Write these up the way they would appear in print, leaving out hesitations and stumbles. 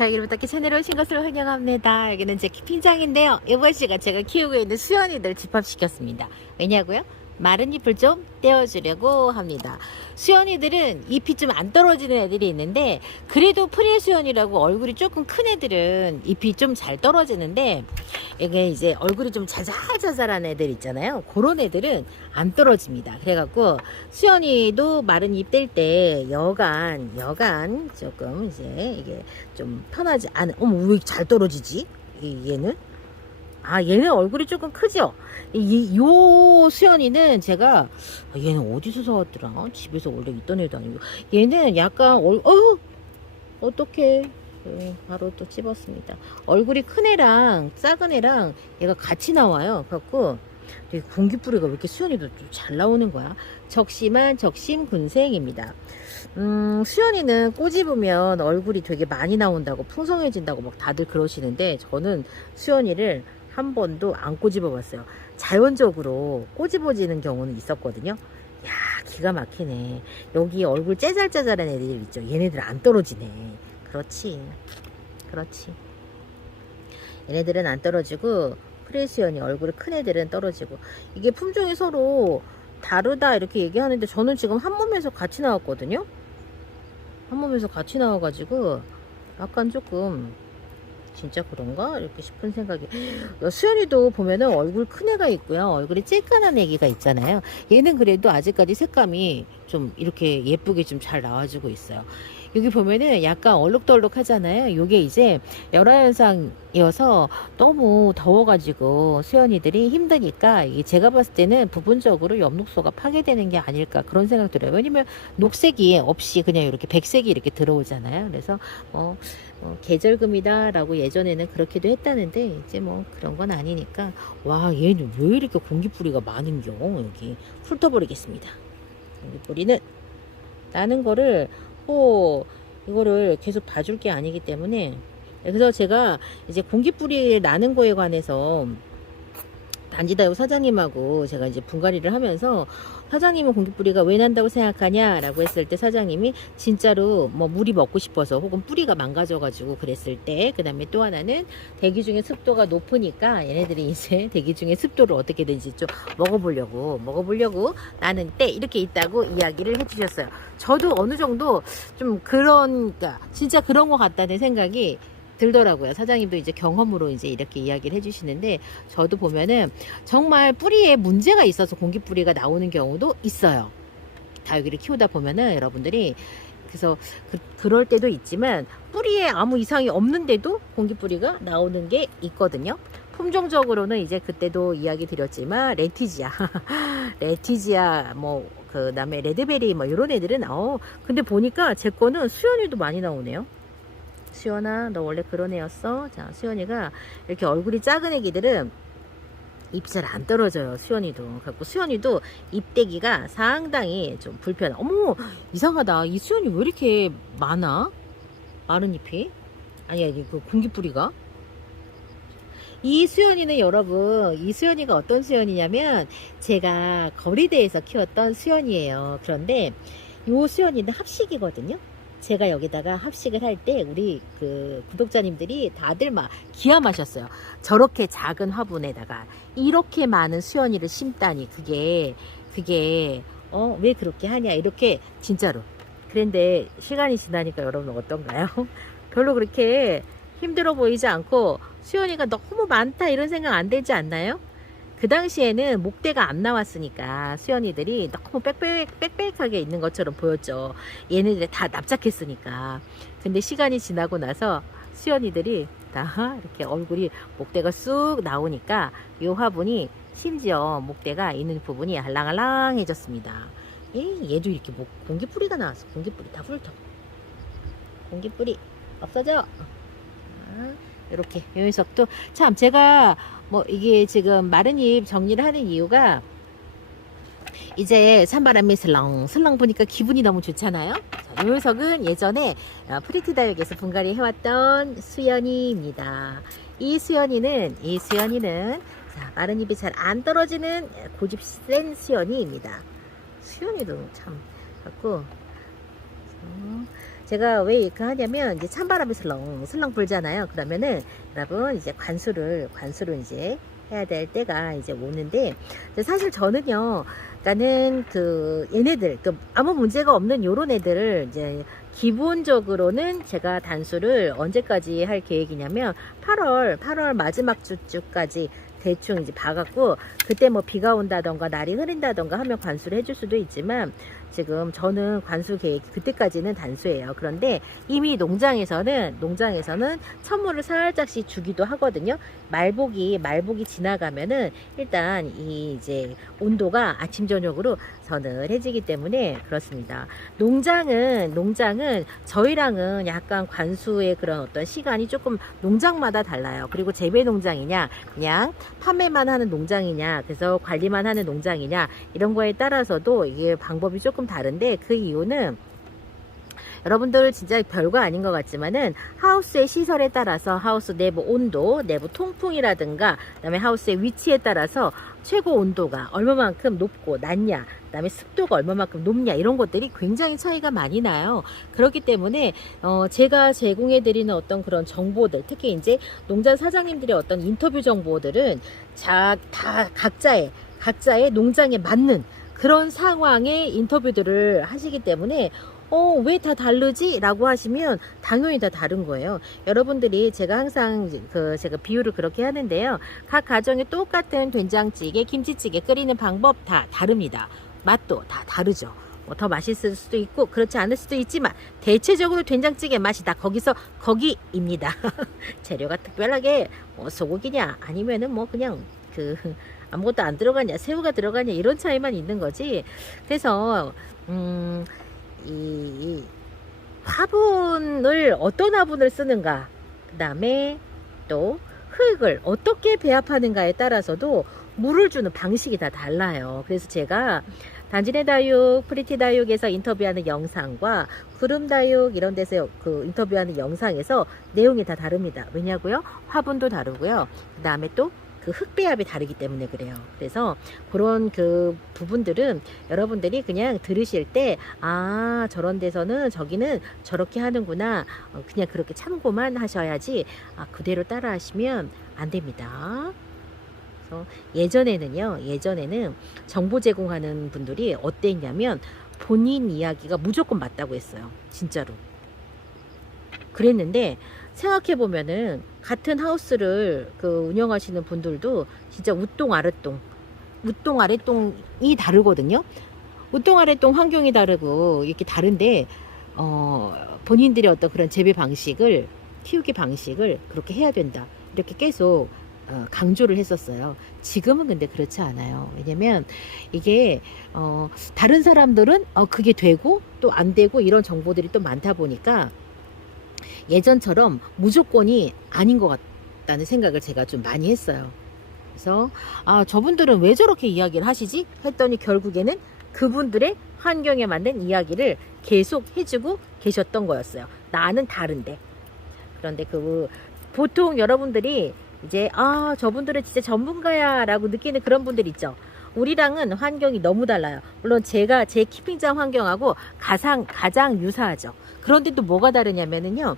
다육이 부탁기 채널에 오신 것을 환영합니다. 여기는 제 키핑장인데요. 이번 시간 제가 키우고 있는 수연이들 집합시켰습니다. 왜냐고요? 마른 잎을 좀 떼어주려고 합니다. 수연이들은 잎이 좀 안 떨어지는 애들이 있는데, 그래도 프릴 수연이라고 얼굴이 조금 큰 애들은 잎이 좀 잘 떨어지는데, 이게 이제 얼굴이 좀 자잘자잘한 애들 있잖아요. 그런 애들은 안 떨어집니다. 그래갖고 수연이도 마른 잎 뗄 때 여간 조금 이제 이게 좀 편하지 않은. 어머, 왜 잘 떨어지지? 얘는? 아, 얘는 얼굴이 조금 크죠? 요 수연이는 제가, 얘는 어디서 사왔더라? 집에서 원래 있던 애도 아니고. 얘는 약간, 어떡해. 바로 또 찝었습니다. 얼굴이 큰 애랑 작은 애랑 얘가 같이 나와요. 그래갖고, 되게 공기뿌리가 왜 이렇게 수연이도 좀 잘 나오는 거야? 적심한 적심군생입니다. 수연이는 꼬집으면 얼굴이 되게 많이 나온다고, 풍성해진다고 막 다들 그러시는데, 저는 수연이를 한 번도 안 꼬집어 봤어요. 자연적으로 꼬집어지는 경우는 있었거든요. 야, 기가 막히네. 여기 얼굴 짜잘짜잘한 애들 있죠. 얘네들 안 떨어지네. 그렇지. 얘네들은 안 떨어지고, 프레시언이 얼굴이 큰 애들은 떨어지고. 이게 품종이 서로 다르다 이렇게 얘기하는데, 저는 지금 한 몸에서 같이 나왔거든요. 한 몸에서 같이 나와가지고 약간 조금 진짜 그런가? 이렇게 싶은 생각이. 수연이도 보면은 얼굴 큰 애가 있고요. 얼굴이 쬐끈한 애기가 있잖아요. 얘는 그래도 아직까지 색감이 좀 이렇게 예쁘게 좀 잘 나와주고 있어요. 여기 보면은 약간 얼룩덜룩 하잖아요. 요게 이제 열화현상이어서 너무 더워가지고 수연이들이 힘드니까, 이게 제가 봤을 때는 부분적으로 엽록소가 파괴되는 게 아닐까 그런 생각 들어요. 왜냐면 녹색이 없이 그냥 이렇게 백색이 이렇게 들어오잖아요. 그래서 계절금이다 라고 예전에는 그렇게도 했다는데, 이제 뭐 그런 건 아니니까. 와, 얘는 왜 이렇게 공기뿌리가 많은겨. 여기 훑어버리겠습니다. 공기뿌리는 나는 거를 이거를 계속 봐줄 게 아니기 때문에. 그래서 제가 이제 공기뿌리 나는 거에 관해서 단지다육 사장님하고 제가 이제 분갈이를 하면서, 사장님은 공기뿌리가 왜 난다고 생각하냐 라고 했을 때, 사장님이 진짜로 뭐 물이 먹고 싶어서 혹은 뿌리가 망가져가지고 그랬을 때, 그 다음에 또 하나는 대기 중에 습도가 높으니까 얘네들이 이제 대기 중에 습도를 어떻게든지 좀 먹어보려고 나는 때 이렇게 있다고 이야기를 해주셨어요. 저도 어느 정도 좀 그러니까 진짜 그런 것 같다는 생각이 들더라고요. 사장님도 이제 경험으로 이제 이렇게 이야기를 해주시는데, 저도 보면은 정말 뿌리에 문제가 있어서 공기뿌리가 나오는 경우도 있어요. 다육이를 키우다 보면은 여러분들이. 그래서 그럴 때도 있지만, 뿌리에 아무 이상이 없는데도 공기뿌리가 나오는 게 있거든요. 품종적으로는 이제 그때도 이야기 드렸지만, 레티지아 그 다음에 레드베리 이런 애들은 근데 보니까 제 거는 수연이도 많이 나오네요. 수연아, 너 원래 그런 애였어? 자, 수연이가 이렇게 얼굴이 작은 애기들은 잎이 잘 안 떨어져요. 수연이도. 그래서 수연이도 잎대기가 상당히 좀 불편해. 어머, 이상하다. 이 수연이 왜 이렇게 많아? 마른 잎이? 아니야, 이게 그 공기뿌리가. 이 수연이는 여러분, 이 수연이가 어떤 수연이냐면, 제가 거리대에서 키웠던 수연이에요. 그런데 이 수연이는 합식이거든요. 제가 여기다가 합식을 할 때 우리 그 구독자님들이 다들 막 기함하셨어요. 저렇게 작은 화분에다가 이렇게 많은 수연이를 심다니, 그게 왜 그렇게 하냐, 이렇게 진짜로. 그런데 시간이 지나니까 여러분 어떤가요? 별로 그렇게 힘들어 보이지 않고, 수연이가 너무 많다 이런 생각 안 들지 않나요? 그 당시에는 목대가 안 나왔으니까 수연이들이 너무 빽빽하게 있는 것처럼 보였죠. 얘네들 다 납작했으니까. 근데 시간이 지나고 나서 수연이들이 다 이렇게 얼굴이 목대가 쑥 나오니까, 이 화분이 심지어 목대가 있는 부분이 알랑알랑해졌습니다. 얘도 이렇게 공기뿌리가 나왔어. 공기뿌리 다 훑어. 공기뿌리 없어져. 이렇게 요 녀석도 참, 제가 이게 지금 마른 잎 정리를 하는 이유가, 이제 찬바람이 슬렁슬렁 부니까 기분이 너무 좋잖아요. 자, 요 녀석은 예전에 프리티 다육에서 분갈이 해왔던 수연이입니다. 이 수연이는 자, 마른 잎이 잘 안 떨어지는 고집 센 수연이입니다. 수연이도 참 갖고. 제가 왜 이렇게 하냐면 이제 찬바람이 슬렁슬렁 불잖아요. 그러면은 여러분 이제 관수를 이제 해야 될 때가 이제 오는데, 사실 저는요, 그러니까는 그 얘네들 그 아무 문제가 없는 요런 애들을 이제 기본적으로는 제가 단수를 언제까지 할 계획이냐면 8월 마지막 주까지 대충 이제 봐갖고, 그때 뭐 비가 온다던가 날이 흐린다던가 하면 관수를 해줄 수도 있지만, 지금 저는 관수 계획 그때까지는 단수예요. 그런데 이미 농장에서는 천물을 살짝씩 주기도 하거든요. 말복이 지나가면은 일단 이 이제 온도가 아침 저녁으로 서늘해지기 때문에 그렇습니다. 농장은 저희랑은 약간 관수의 그런 어떤 시간이 조금 농장마다 달라요. 그리고 재배 농장이냐 그냥 판매만 하는 농장이냐, 그래서 관리만 하는 농장이냐, 이런 거에 따라서도 이게 방법이 조금 다른데, 그 이유는 여러분들 진짜 별거 아닌 것 같지만은 하우스의 시설에 따라서 하우스 내부 온도, 내부 통풍이라든가, 그다음에 하우스의 위치에 따라서 최고 온도가 얼마만큼 높고 낮냐, 그다음에 습도가 얼마만큼 높냐, 이런 것들이 굉장히 차이가 많이 나요. 그렇기 때문에 제가 제공해 드리는 어떤 그런 정보들, 특히 이제 농장 사장님들의 어떤 인터뷰 정보들은 다 각자의 농장에 맞는 그런 상황의 인터뷰들을 하시기 때문에 왜 다 다르지? 라고 하시면 당연히 다 다른 거예요. 여러분들이 제가 항상 제가 비유를 그렇게 하는데요. 각 가정에 똑같은 된장찌개, 김치찌개 끓이는 방법 다 다릅니다. 맛도 다 다르죠. 더 맛있을 수도 있고 그렇지 않을 수도 있지만 대체적으로 된장찌개 맛이 다 거기입니다. 재료가 특별하게 소고기냐 아니면은 뭐 그냥 아무것도 안 들어가냐, 새우가 들어가냐, 이런 차이만 있는 거지. 그래서 이 화분을 어떤 화분을 쓰는가, 그 다음에 또 흙을 어떻게 배합하는가에 따라서도 물을 주는 방식이 다 달라요. 그래서 제가 단지네 다육, 프리티 다육에서 인터뷰하는 영상과 구름 다육 이런 데서 인터뷰하는 영상에서 내용이 다 다릅니다. 왜냐고요? 화분도 다르고요. 그 다음에 또 그 흙배합이 다르기 때문에 그래요. 그래서 그런 그 부분들은 여러분들이 그냥 들으실 때, 저런 데서는 저기는 저렇게 하는구나, 그냥 그렇게 참고만 하셔야지, 그대로 따라 하시면 안 됩니다. 그래서 예전에는 정보 제공하는 분들이 어땠냐면 본인 이야기가 무조건 맞다고 했어요. 진짜로. 그랬는데 생각해보면은 같은 하우스를 운영하시는 분들도 진짜 우똥 아랫동이 다르거든요. 우똥 아랫동 환경이 다르고 이렇게 다른데 본인들의 어떤 그런 재배 방식을, 키우기 방식을 그렇게 해야 된다, 이렇게 계속 강조를 했었어요. 지금은 근데 그렇지 않아요. 왜냐면 이게 다른 사람들은 그게 되고 또 안 되고 이런 정보들이 또 많다 보니까 예전처럼 무조건이 아닌 것 같다는 생각을 제가 좀 많이 했어요. 그래서 저분들은 왜 저렇게 이야기를 하시지? 했더니 결국에는 그분들의 환경에 맞는 이야기를 계속 해주고 계셨던 거였어요. 나는 다른데. 그런데 보통 여러분들이 이제 저분들은 진짜 전문가야 라고 느끼는 그런 분들 있죠. 우리랑은 환경이 너무 달라요. 물론 제 키핑장 환경하고 가장 유사하죠. 그런데 또 뭐가 다르냐면은요,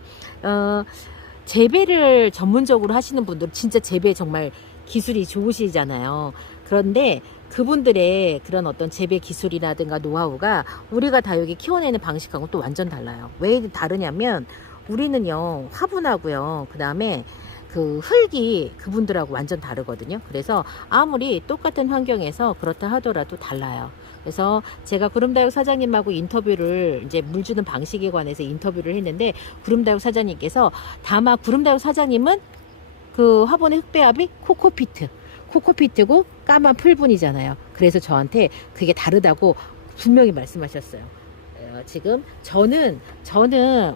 재배를 전문적으로 하시는 분들은 진짜 재배 정말 기술이 좋으시잖아요. 그런데 그분들의 그런 어떤 재배 기술이라든가 노하우가 우리가 다육이 키워내는 방식하고 또 완전 달라요. 왜 다르냐면 우리는요, 화분하고요, 그 다음에 흙이 그분들하고 완전 다르거든요. 그래서 아무리 똑같은 환경에서 그렇다 하더라도 달라요. 그래서 제가 구름다육 사장님하고 인터뷰를, 이제 물 주는 방식에 관해서 인터뷰를 했는데, 구름다육 사장님께서 다만 구름다육 사장님은 화분의 흙배합이 코코피트고 까만 풀분이잖아요. 그래서 저한테 그게 다르다고 분명히 말씀하셨어요. 지금 저는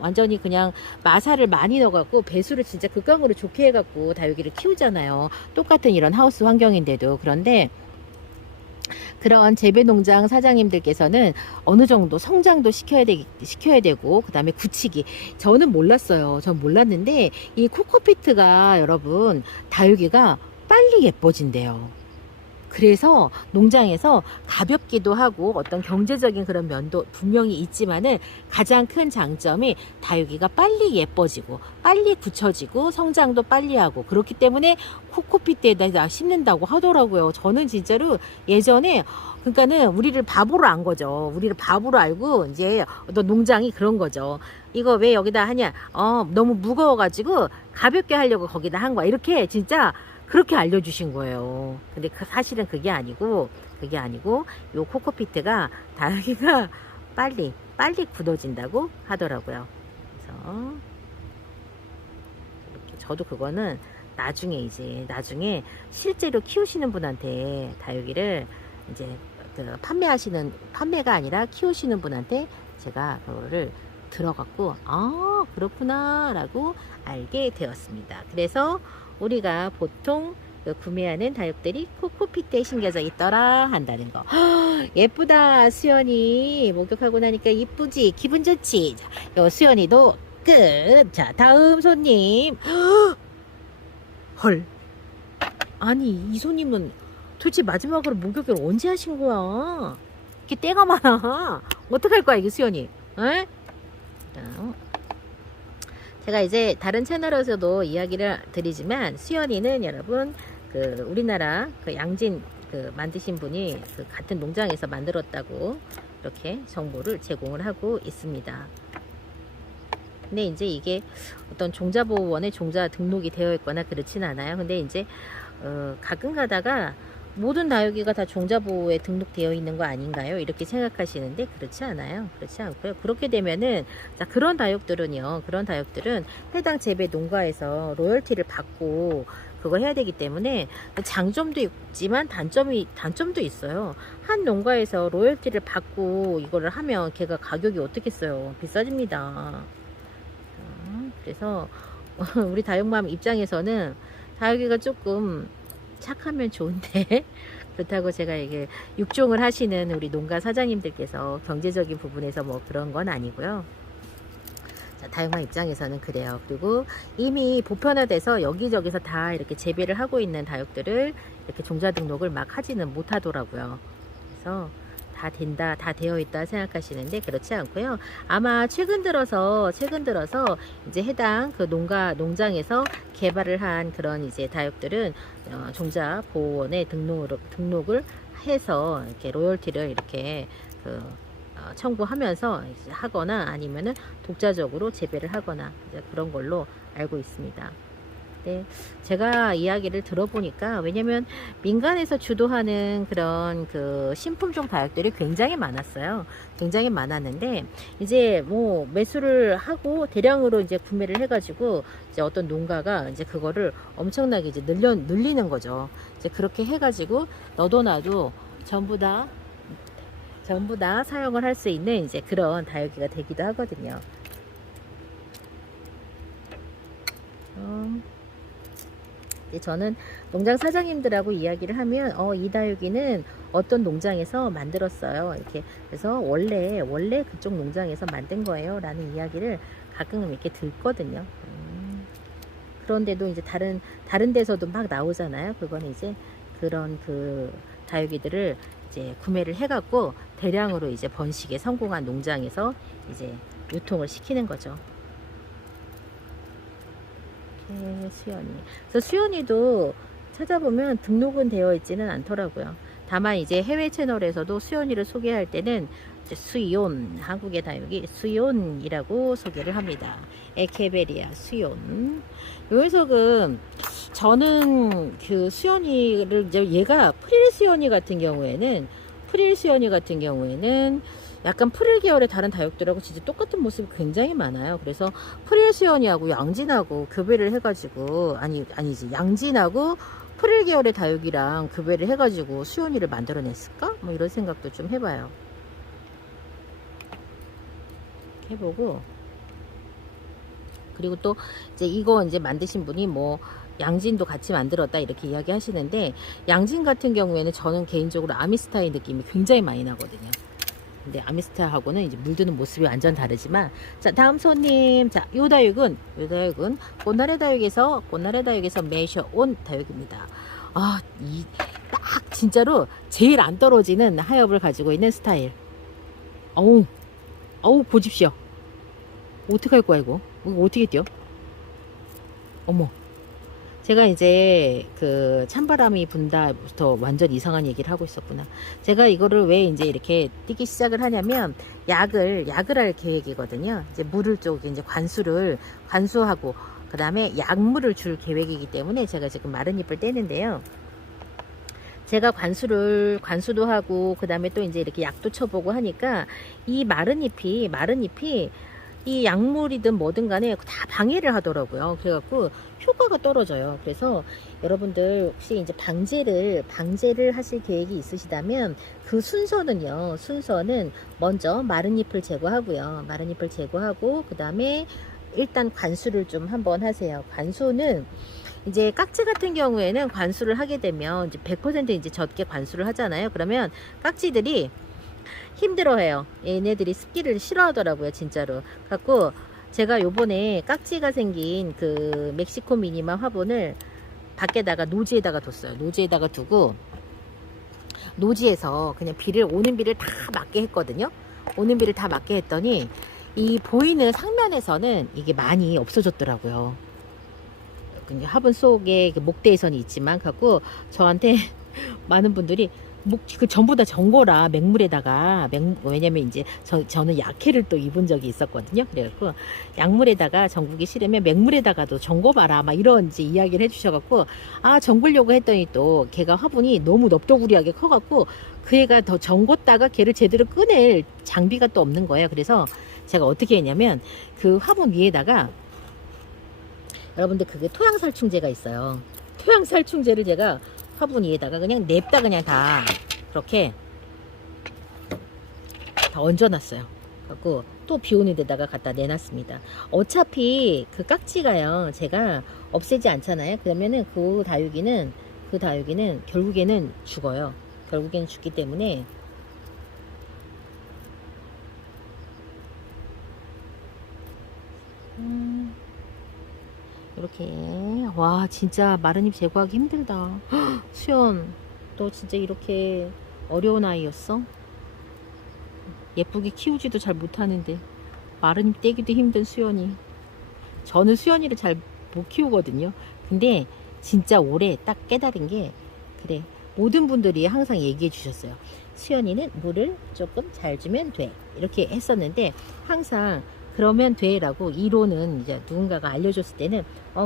완전히 그냥 마사를 많이 넣어갖고 배수를 진짜 극강으로 좋게 해갖고 다육이를 키우잖아요. 똑같은 이런 하우스 환경인데도. 그런데 그런 재배농장 사장님들께서는 어느 정도 성장도 시켜야 되고, 그 다음에 굳히기. 저는 몰랐어요. 전 몰랐는데 이 코코피트가 여러분 다육이가 빨리 예뻐진대요. 그래서 농장에서 가볍기도 하고 어떤 경제적인 그런 면도 분명히 있지만은 가장 큰 장점이 다육이가 빨리 예뻐지고 빨리 굳혀지고 성장도 빨리 하고 그렇기 때문에 코코피트에다 심는다고 하더라고요. 저는 진짜로 예전에 그러니까는 우리를 바보로 안 거죠. 우리를 바보로 알고 이제 어떤 농장이 그런 거죠. 이거 왜 여기다 하냐? 너무 무거워가지고 가볍게 하려고 거기다 한 거야. 이렇게 진짜 그렇게 알려주신 거예요. 근데 사실은 그게 아니고 요 코코피트가 다육이가 빨리 굳어진다고 하더라고요. 그래서 이렇게 저도 그거는 나중에 실제로 키우시는 분한테 다육이를 이제 판매가 아니라 키우시는 분한테 제가 그거를 들어갖고 그렇구나 라고 알게 되었습니다. 그래서 우리가 보통 구매하는 다육들이 코코피트에 심겨져 있더라 한다는 거. 예쁘다. 수연이 목욕하고 나니까 이쁘지? 기분 좋지? 자, 수연이도 끝. 자, 다음 손님. 헐, 아니 이 손님은 도대체 마지막으로 목욕을 언제 하신 거야? 이렇게 때가 많아. 어떡할 거야 이게 수연이? 에? 제가 이제 다른 채널에서도 이야기를 드리지만 수연이는 여러분 그 우리나라 그 양진 그 만드신 분이 그 같은 농장에서 만들었다고 이렇게 정보를 제공을 하고 있습니다. 근데 이제 이게 어떤 종자보호원에 종자 등록이 되어 있거나 그렇진 않아요. 근데 이제 가끔 가다가 모든 다육이가 다 종자보호에 등록되어 있는 거 아닌가요? 이렇게 생각하시는데 그렇지 않아요. 그렇지 않고요. 그렇게 되면은 자 그런 다육들은 해당 재배 농가에서 로열티를 받고 그걸 해야 되기 때문에 장점도 있지만 단점도 있어요. 한 농가에서 로열티를 받고 이거를 하면 걔가 가격이 어떻겠어요? 비싸집니다. 그래서 우리 다육맘 입장에서는 다육이가 조금 착하면 좋은데 그렇다고 제가 이게 육종을 하시는 우리 농가 사장님들께서 경제적인 부분에서 뭐 그런 건 아니고요. 자, 다육맘 입장에서는 그래요. 그리고 이미 보편화돼서 여기저기서 다 이렇게 재배를 하고 있는 다육들을 이렇게 종자 등록을 막 하지는 못하더라고요. 그래서 다 된다, 다 되어 있다 생각하시는데 그렇지 않고요. 아마 최근 들어서 이제 해당 그 농장에서 개발을 한 그런 이제 다육들은 종자 보호원에 등록을 해서 이렇게 로열티를 이렇게 청구하면서 하거나 아니면은 독자적으로 재배를 하거나 이제 그런 걸로 알고 있습니다. 네, 제가 이야기를 들어보니까 왜냐면 민간에서 주도하는 그런 그 신품종 다육들이 굉장히 많았어요. 굉장히 많았는데 이제 뭐 매수를 하고 대량으로 이제 구매를 해가지고 이제 어떤 농가가 이제 그거를 엄청나게 이제 늘리는 거죠. 이제 그렇게 해가지고 너도 나도 전부 다 사용을 할 수 있는 이제 그런 다육이가 되기도 하거든요. 저는 농장 사장님들하고 이야기를 하면 이 다육이는 어떤 농장에서 만들었어요 이렇게 그래서 원래 그쪽 농장에서 만든 거예요 라는 이야기를 가끔 이렇게 듣거든요. 그런데도 이제 다른 데서도 막 나오잖아요. 그거는 이제 그런 그 다육이들을 이제 구매를 해갖고 대량으로 이제 번식에 성공한 농장에서 이제 유통을 시키는 거죠. 수연이. 그래서 수연이도 찾아보면 등록은 되어 있지는 않더라고요. 다만 이제 해외 채널에서도 수연이를 소개할 때는 이제 수연, 한국의 다육이 수연이라고 소개를 합니다. 에케베리아 수연. 요 녀석은 저는 그 수연이를 이제 얘가 프릴 수연이 같은 경우에는 약간 프릴 계열의 다른 다육들하고 진짜 똑같은 모습이 굉장히 많아요. 그래서 프릴 수연이하고 양진하고 교배를 해가지고 아니지 양진하고 프릴 계열의 다육이랑 교배를 해가지고 수연이를 만들어냈을까? 뭐 이런 생각도 좀 해봐요. 해보고 그리고 또 이제 이거 이제 만드신 분이 뭐 양진도 같이 만들었다 이렇게 이야기 하시는데 양진 같은 경우에는 저는 개인적으로 아미스타의 느낌이 굉장히 많이 나거든요. 근데 아미스타하고는 이제 물드는 모습이 완전 다르지만 자 다음 손님 자 요 다육은 꽃나래 다육에서 매셔 온 다육입니다. 딱 진짜로 제일 안 떨어지는 하엽을 가지고 있는 스타일. 어우 보십시오. 어떡할 거야 이거 어떻게 뛰어? 어머. 제가 이제 그 찬바람이 분다부터 완전 이상한 얘기를 하고 있었구나. 제가 이거를 왜 이제 이렇게 뛰기 시작을 하냐면 약을 할 계획이거든요. 이제 물을 쪽 이제 관수하고 그 다음에 약물을 줄 계획이기 때문에 제가 지금 마른 잎을 떼는데요. 제가 관수도 하고 그 다음에 또 이제 이렇게 약도 쳐보고 하니까 이 마른 잎이 이 약물이든 뭐든 간에 다 방해를 하더라고요. 그래갖고 효과가 떨어져요. 그래서 여러분들 혹시 이제 방제를 하실 계획이 있으시다면 그 순서는 먼저 마른 잎을 제거하고요. 마른 잎을 제거하고 그 다음에 일단 관수를 좀 한번 하세요. 관수는 이제 깍지 같은 경우에는 관수를 하게 되면 이제 100% 이제 젖게 관수를 하잖아요. 그러면 깍지들이 힘들어해요. 얘네들이 습기를 싫어하더라고요, 진짜로. 갖고 제가 요번에 깍지가 생긴 그 멕시코 미니마 화분을 밖에다가 노지에다가 뒀어요. 노지에다가 두고 노지에서 그냥 오는 비를 다 맞게 했거든요. 오는 비를 다 맞게 했더니 이 보이는 상면에서는 이게 많이 없어졌더라고요. 화분 속에 목대에서는 있지만 갖고 저한테 많은 분들이 그 전부 다 전거라 맹물에다가 왜냐면 이제 저는 약해를 또 입은 적이 있었거든요. 그래갖고 약물에다가 전구기 싫으면 맹물에다가도 전거봐라 막 이런 이제 이야기를 해주셔갖고 전구려고 했더니 또 걔가 화분이 너무 넙도구리하게 커갖고 그 애가 더 전궜다가 걔를 제대로 꺼낼 장비가 또 없는 거예요. 그래서 제가 어떻게 했냐면 그 화분 위에다가 여러분들 그게 토양살충제가 있어요. 토양살충제를 제가 화분 위에다가 그냥 냅다 그냥 다 그렇게 다 얹어놨어요. 그래갖고 또 비 오는 데다가 갖다 내놨습니다. 어차피 그 깍지가요 제가 없애지 않잖아요. 그러면은 그 다육이는 결국에는 죽어요. 결국에는 죽기 때문에 이렇게 와 진짜 마른 잎 제거하기 힘들다. 수연 너 진짜 이렇게 어려운 아이였어? 예쁘게 키우지도 잘 못하는데 마른 잎 떼기도 힘든 수연이. 저는 수연이를 잘 못 키우거든요. 근데 진짜 올해 딱 깨달은 게 그래 모든 분들이 항상 얘기해 주셨어요. 수연이는 물을 조금 잘 주면 돼 이렇게 했었는데 항상 그러면 돼 라고 이론은 이제 누군가가 알려줬을 때는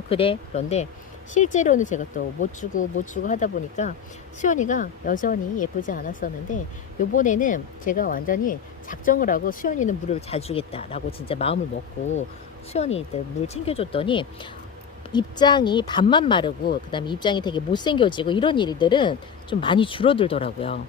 그래. 그런데 실제로는 제가 또 못 주고 하다 보니까 수연이가 여전히 예쁘지 않았었는데 요번에는 제가 완전히 작정을 하고 수연이는 물을 잘 주겠다 라고 진짜 마음을 먹고 수연이들 물 챙겨줬더니 입장이 반만 마르고 그 다음에 입장이 되게 못생겨지고 이런 일들은 좀 많이 줄어들더라고요.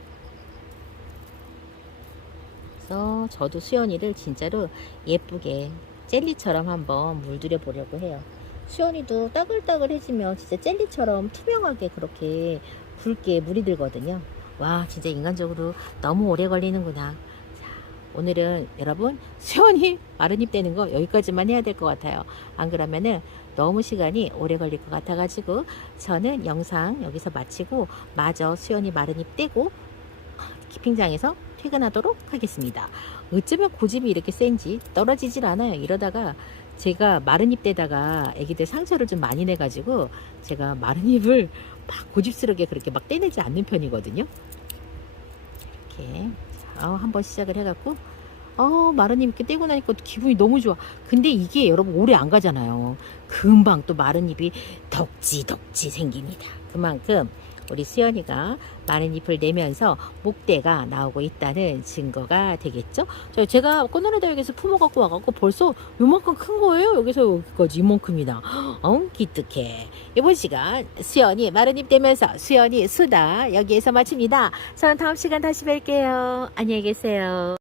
그래서 저도 수연이를 진짜로 예쁘게 젤리처럼 한번 물들여 보려고 해요. 수연이도 따글따글해지면 진짜 젤리처럼 투명하게 그렇게 굵게 물이 들거든요. 와 진짜 인간적으로 너무 오래 걸리는구나. 자, 오늘은 여러분 수연이 마른 잎 떼는 거 여기까지만 해야 될 것 같아요. 안 그러면은 너무 시간이 오래 걸릴 것 같아 가지고 저는 영상 여기서 마치고 마저 수연이 마른 잎 떼고 키핑장에서 퇴근하도록 하겠습니다. 어쩌면 고집이 이렇게 센지 떨어지질 않아요. 이러다가 제가 마른 잎 떼다가 애기들 상처를 좀 많이 내가지고 제가 마른 잎을 막 고집스럽게 그렇게 막 떼내지 않는 편이거든요. 이렇게 한번 시작을 해갖고 마른 잎 이렇게 떼고 나니까 기분이 너무 좋아. 근데 이게 여러분 오래 안 가잖아요. 금방 또 마른 잎이 덕지 생깁니다. 그만큼 우리 수연이가 마른 잎을 내면서 목대가 나오고 있다는 증거가 되겠죠. 제가 꽃노래다육에서 품어갖고 와갖고 벌써 요만큼 큰 거예요. 여기서 여기까지 이만큼이나. 기특해. 이번 시간 수연이 마른 잎 되면서 수연이 수다 여기에서 마칩니다. 저는 다음 시간 다시 뵐게요. 안녕히 계세요.